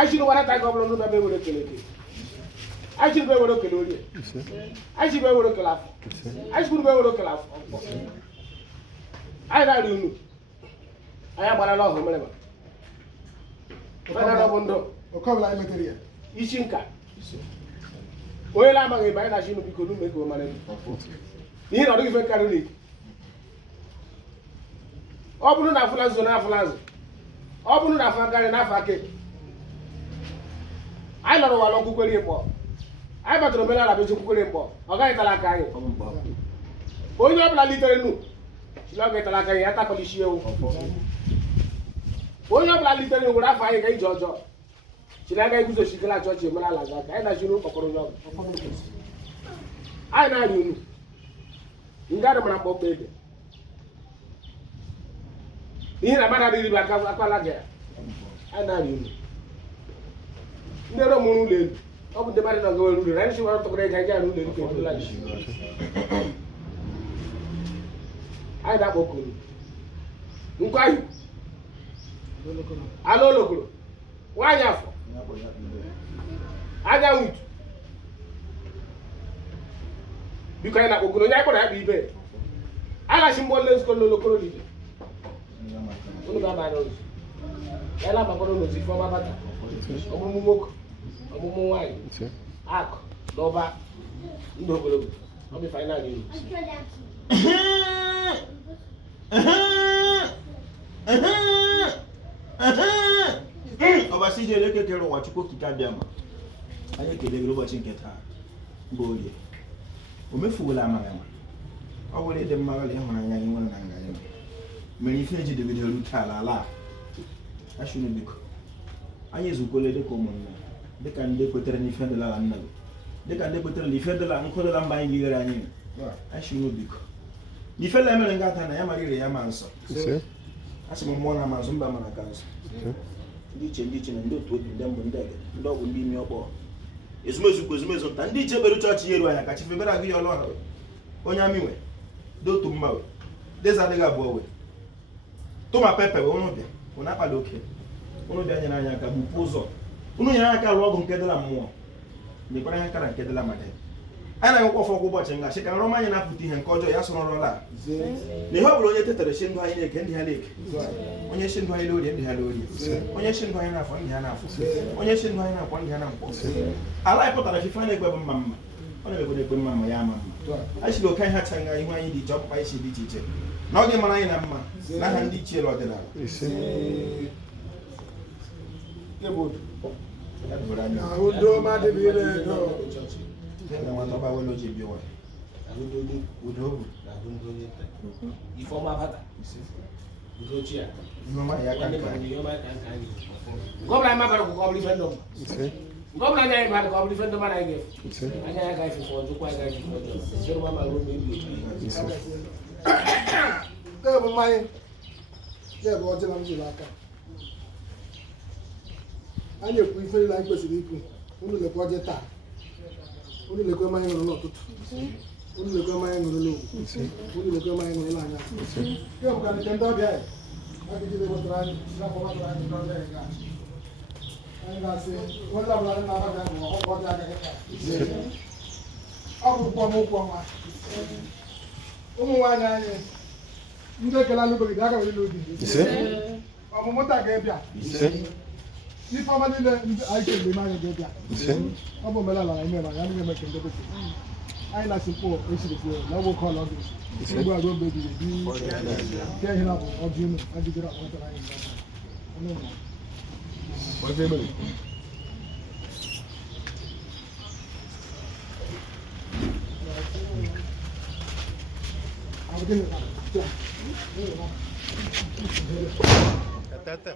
I should want to go on the baby with a killer. I should be able to kill you. I should be able to kill up. I should be able to kill up. I don't know. I am one of them. I don't know. Come like material. Ishinka. Well, I'm a man. I shouldn't be good to make a man. You know, even carry it. Open up flans on our flans. Open up a guy and half a cake. I don't know what I'm cooking for. I got to Mela to cooking for. I got a lakai. When you have a little new, you don't get a lakai at a policio. When you have a little new, I find a Georgia. She like I go to Shikala Church in Malala, and as you know, for I know you. You got a man about baby. Here, I'm not really back up Aqualaga. I know you. Never moon. Open the matter of going to the ranch. You want to break a young lunch. I don't know. Why? I don't know. Why? I don't. You cannot go to the baby. I like some more less color. Ela magoro no zifa mabata. Omumoko. Omumuwai. Ak. Doba. Ndobolo. Obi final you. Oba sije leke kero wachuko kitabiama. Aye kele gro bachin keta. Boye. Omefugula amama. Awole dem magale hona nyanyi wona nanga. Many things you do with la. I shouldn't be. I use Ukole de common. They can put any fender and they can put any fender and call them by you. I shouldn't be. You fell a man and got an Yamanso. As a one Amazon Bamanacans. Ditching and do it with them when they dog will be in your ball. It's Musu, and did you better touch you when I catch you better be your lord. Onyamiwe. Do to Mau. There's a nigga boy. Toma pepe wono de ona pa doke wono de nyana nya ka bupozo wono nya ka rogo nke de la mo ni kwa nya ka nke de la made ana yo kwofo ko boche nga shika roma nya na puti he nkojo ya so ro la ni ho blo nye tetere shindu ayi ne ke ndi ha leke onye shindu ayi lori ndi ha lori onye shindu ayi na afọ ndi ha na afọ onye shindu ayi na afọ ndi ha na afọ ala ipota na fifa na egbe mama ona be ko de mama ya mama ashi lo kan ha tanga ihu ayi di job pa ishi di chiche na oge mara anyị na mma na ha ndị ichie ọdịnala Go my yeah, what I'm doing. And you prefer like this, only the project. Only the command on lot. Only the command on the low. Only the command on the line. You can attend up here. I think they were trying to and I say, what I'm running out of what I get. I will come up. Ndị kala lu bagi daga wili lodi. Ise. Omo mota ga bia. Ise. Ni fama ni le ai ke le ma ga bia. Ise. Omo mela la ime ma ya ni me ke ndo be. Ai na sipo e si de la wo call on this. Ise. Gbo agbo be bi. Ke hina bo oju nu, adi gira o ta ai. Ono. Wa fe bele. Tata.